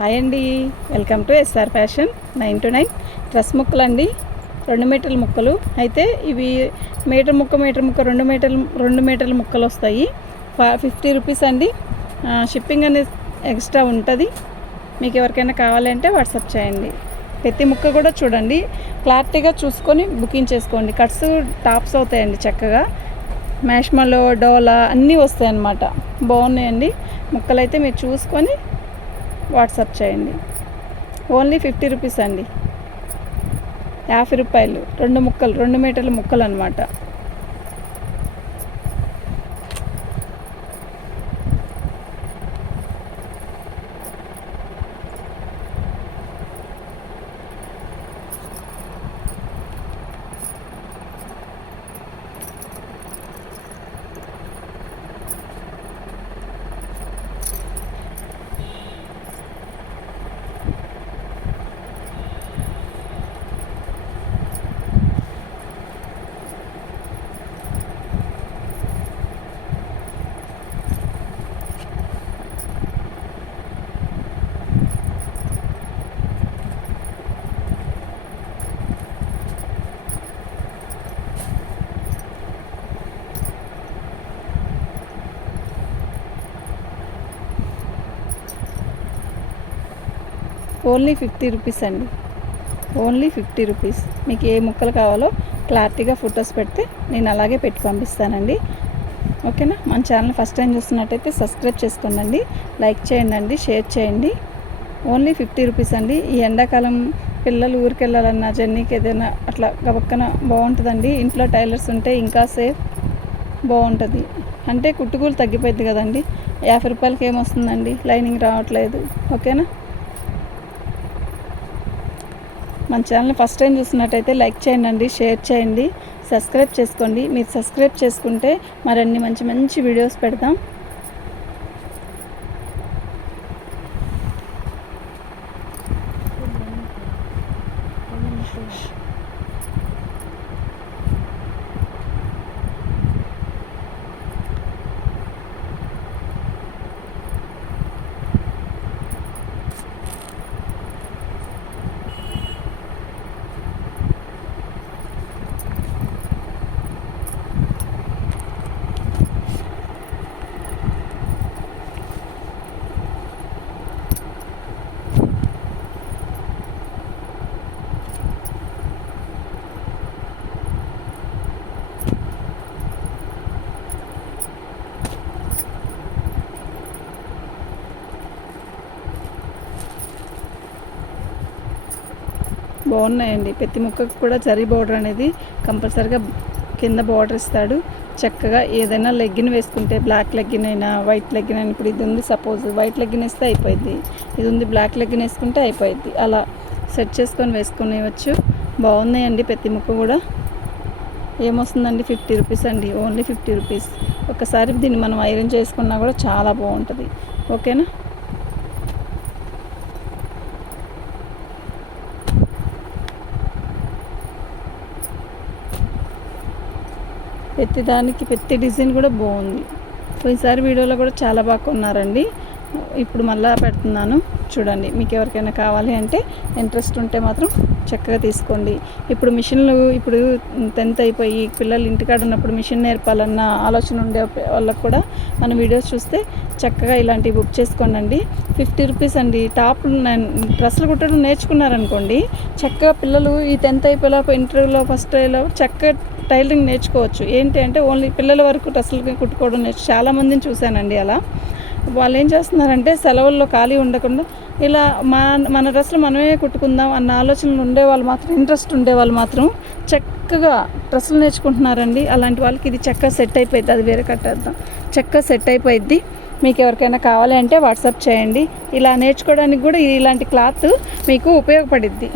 Hi అండి, welcome to SR fashion 9 to 9 dress ముక్కలు అండి. 2 మీటర్ల ముక్కలు అయితే ఇవి మీటర్ ముక్క 2 మీటర్ల ముక్కలు వస్తాయి. 50 రూపీస్ అండి. షిప్పింగ్ అనేది ఎక్స్ట్రా ఉంటుంది. మీకు ఎవరికైనా కావాలంటే వాట్సాప్ చేయండి. ప్రతి ముక్క కూడా చూడండి, క్లారిటీగా చూసుకొని బుకింగ్ చేసుకోండి. కట్స్ టాప్స్ అవుతాయండి చక్కగా. మ్యాష్మలో డోలా అన్నీ వస్తాయి అన్నమాట. బాగున్నాయండి ముక్కలు. అయితే మీరు చూసుకొని వాట్సాప్ చేయండి. ఓన్లీ 50 రూపీస్ అండి. 50 రూపాయలు 2 మీటర్ల ముక్కలు అన్నమాట. ఓన్లీ 50 రూపీస్ అండి. Only 50 rupees. మీకు ఏ ముక్కలు కావాలో క్లారిటీగా ఫొటోస్ పెడితే నేను అలాగే పెట్టి పంపిస్తానండి. ఓకేనా? మన ఛానల్ ఫస్ట్ టైం చూస్తున్నట్టయితే సబ్స్క్రైబ్ చేసుకోండి, లైక్ చేయండి, షేర్ చేయండి. ఓన్లీ 50 రూపీస్ అండి. ఈ ఎండాకాలం పిల్లలు ఊరికి వెళ్ళాలన్నా, జర్నీకి ఏదైనా అట్లా గబక్కన బాగుంటుందండి. ఇంట్లో టైలర్స్ ఉంటే ఇంకా సేఫ్ బాగుంటుంది. అంటే కుట్టుకూలు తగ్గిపోయింది కదండి. 50 రూపాయలకి ఏమొస్తుందండి? లైనింగ్ రావట్లేదు. ఓకేనా? మన ఛానల్ ఫస్ట్ టైం చూసినట్టయితే లైక్ చేయండి, షేర్ చేయండి, సబ్స్క్రైబ్ చేసుకోండి. మీరు సబ్స్క్రైబ్ చేసుకుంటే మరిన్ని మంచి మంచి వీడియోస్ పెడతాం. బాగున్నాయండి. ప్రతి ముక్కకు కూడా జరీ బార్డర్ అనేది కంపల్సరీగా కింద బార్డర్ ఇస్తాడు. చక్కగా ఏదైనా లెగ్గిన్ వేసుకుంటే, బ్లాక్ లెగ్గిన్ అయినా వైట్ లెగ్గిన్ అయినా, ఇప్పుడు ఇది ఉంది సపోజ్ వైట్ లెగ్గిన్ వేస్తే అయిపోయింది, ఇది ఉంది బ్లాక్ లెగ్గిన్ వేసుకుంటే అయిపోయింది. అలా సెట్ చేసుకొని వేసుకునేవచ్చు. బాగున్నాయండి ప్రతి ముక్క కూడా. ఏమొస్తుందండి? 50 రూపీస్ అండి. Only 50 rupees. ఒకసారి దీన్ని మనం ఐరన్ చేసుకున్నా కూడా చాలా బాగుంటుంది. ఓకేనా? ప్రతి డిజైన్ కూడా బాగుంది. పోయినసారి వీడియోలో కూడా చాలా బాగా కొన్నారండి. ఇప్పుడు మళ్ళీ పెడుతున్నాను చూడండి. మీకు ఎవరికైనా కావాలి అంటే ఇంట్రెస్ట్ ఉంటే మాత్రం చక్కగా తీసుకోండి. ఇప్పుడు మిషన్లు, ఇప్పుడు 10th అయిపోయి పిల్లలు ఇంటికాడ ఉన్నప్పుడు మిషన్ నేర్పాలన్న ఆలోచన ఉండే వాళ్ళకు కూడా మన వీడియోస్ చూస్తే చక్కగా ఇలాంటివి బుక్ చేసుకోండి. 50 రూపీస్ అండి. టాప్ డ్రెస్సులు కుట్టడం నేర్చుకున్నారనుకోండి, చక్కగా పిల్లలు ఈ 10th అయిపోయేలోపు, ఇంటర్వ్యూలో ఫస్ట్ అయ్యేలో చక్కగా టైలరింగ్ నేర్చుకోవచ్చు. ఏంటి అంటే ఓన్లీ పిల్లల వరకు డ్రెస్సులు కుట్టుకోవడం చాలామందిని చూశానండి. అలా వాళ్ళు ఏం చేస్తున్నారంటే సెలవుల్లో ఖాళీ ఉండకుండా ఇలా మన డ్రెస్సులు మనమే కుట్టుకుందాం అన్న ఆలోచనలు ఉండేవాళ్ళు మాత్రం, ఇంట్రెస్ట్ ఉండేవాళ్ళు మాత్రం చక్కగా డ్రెస్సులు నేర్చుకుంటున్నారండి. అలాంటి వాళ్ళకి ఇది చక్కగా సెట్ అయిపోయింది. అది వేరే కట్టేద్దాం. చక్కగా సెట్ అయిపోయిద్ది. మీకు ఎవరికైనా కావాలి అంటే వాట్సాప్ చేయండి. ఇలా నేర్చుకోవడానికి కూడా ఇలాంటి క్లాత్ మీకు ఉపయోగపడిద్ది.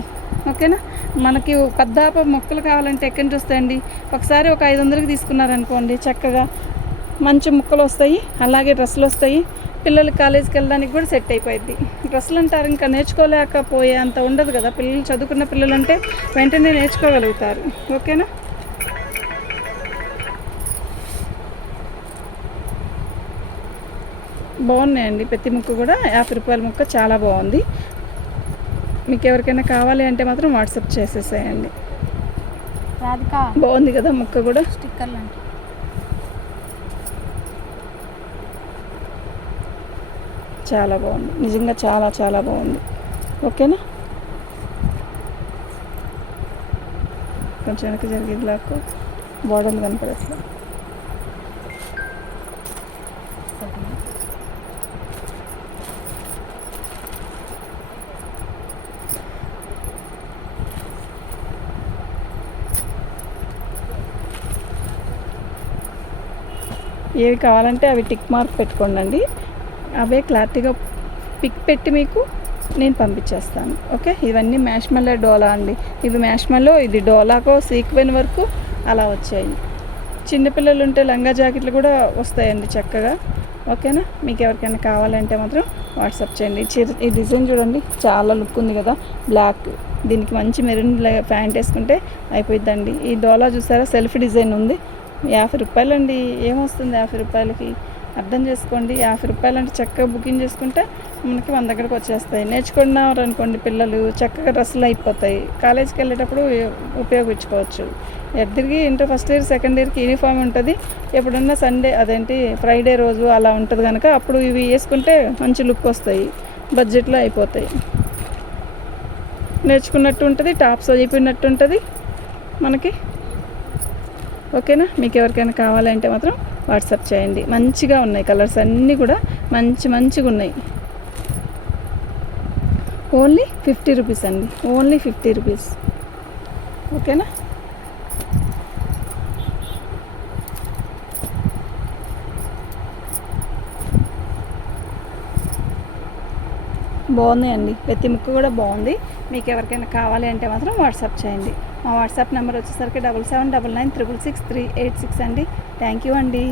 ఓకేనా? మనకి పెద్దాప మొక్కలు కావాలంటే ఎక్కడి నుంచి వస్తాయండి? ఒకసారి ఒక 500కి తీసుకున్నారనుకోండి, చక్కగా మంచి ముక్కలు వస్తాయి. అలాగే డ్రెస్సులు వస్తాయి. పిల్లలు కాలేజీకి వెళ్ళడానికి కూడా సెట్ అయిపోయింది. డ్రెస్సులు అంటారు ఇంకా నేర్చుకోలేకపోయే అంత ఉండదు కదా. పిల్లలు చదువుకున్న పిల్లలు అంటే వెంటనే నేర్చుకోగలుగుతారు. ఓకేనా? బాగున్నాయండి. ప్రతి ముక్క కూడా 50 రూపాయల ముక్క చాలా బాగుంది. మీకు ఎవరికైనా కావాలి అంటే మాత్రం వాట్సాప్ చేసేసేయండి. బాగుంది కదా ముక్క కూడా. స్టిక్కర్లు అంటే చాలా బాగుంది, నిజంగా చాలా చాలా బాగుంది. ఓకేనా, కొంచెం వెనక్కి జరిగేది లాక్కు, బోర్డర్లు కనపడట్లా. ఏవి కావాలంటే అవి టిక్ మార్క్ పెట్టుకోండి. అవే క్లారిటీగా పిక్ పెట్టి మీకు నేను పంపించేస్తాను. ఓకే, ఇవన్నీ మ్యాష్మల్లో డోలా అండి. ఇవి మ్యాష్మల్లో, ఇది డోలాకో సీక్వెన్ వరకు అలా వచ్చాయి. చిన్నపిల్లలు ఉంటే లంగా జాకెట్లు కూడా వస్తాయండి చక్కగా. ఓకేనా, మీకు ఎవరికైనా కావాలంటే మాత్రం వాట్సాప్ చేయండి. ఈ డిజైన్ చూడండి, చాలా లుక్ ఉంది కదా. బ్లాక్, దీనికి మంచి మెరూన్ ప్యాంట్ వేసుకుంటే అయిపోద్దండి. ఈ డోలా చూసారా, సెల్ఫ్ డిజైన్ ఉంది. 50 రూపాయలు అండి. ఏమొస్తుంది 50 రూపాయలకి? అర్థం చేసుకోండి. 50 రూపాయలు అంటే చక్కగా బుకింగ్ చేసుకుంటే మనకి మన దగ్గరకు వచ్చేస్తాయి. నేర్చుకున్నారు అనుకోండి పిల్లలు, చక్కగా డ్రెస్సులు అయిపోతాయి. కాలేజీకి వెళ్ళేటప్పుడు ఉపయోగించుకోవచ్చు. ఎద్దరికి ఇంటర్ ఫస్ట్ ఇయర్ సెకండ్ ఇయర్కి యూనిఫామ్ ఉంటుంది. ఎప్పుడన్నా సండే అదేంటి ఫ్రైడే రోజు అలా ఉంటుంది కనుక అప్పుడు ఇవి వేసుకుంటే మంచి లుక్ వస్తాయి, బడ్జెట్లో అయిపోతాయి. నేర్చుకున్నట్టు ఉంటుంది, టాప్స్ అయిపోయినట్టు ఉంటుంది మనకి. ఓకేనా, మీకు ఎవరికైనా కావాలంటే మాత్రం వాట్సాప్ చేయండి. మంచిగా ఉన్నాయి కలర్స్ అన్నీ కూడా మంచిగా ఉన్నాయి. ఓన్లీ 50 రూపీస్ అండి, ఓన్లీ 50 రూపీస్. ఓకేనా, బాగున్నాయండి. ప్రతి ముక్క కూడా బాగుంది. మీకు ఎవరికైనా కావాలి అంటే మాత్రం వాట్సాప్ చేయండి. మా వాట్సాప్ నెంబర్ వచ్చేసరికి 7799666386 అండి. థ్యాంక్ యూ అండి.